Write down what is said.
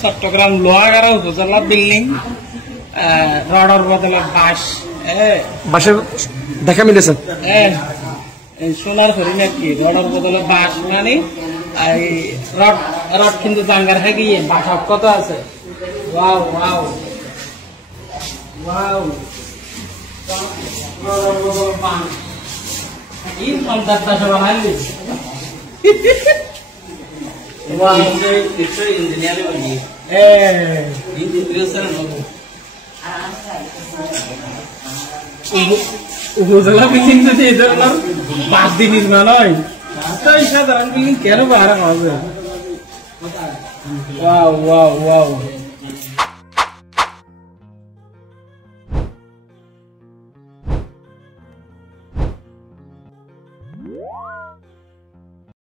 চট্টগ্রাম লোহাগাড়া উপজেলা বিল্ডিং রডের বদলে বাঁশ বাঁশের দেখা মিলেছে সোনার হরিণ আর কি রডের বদলে বাঁশ মানে রড রড কিন্তু জাঙ্গার হয়ে গিয়ে বাঁশ কত আছে ওয়াও ওয়াও ওয়াও রডের বদলে বাঁশ কি সন্তানটা সব বানাইলি উপজেলা বিল্ডিং যদি এই ধরনের 5 দিন নির্মাণ হয় তাই সাধারণ বিল্ডিং কেন বাড়া হবে ওয়াও ওয়াও ওয়াও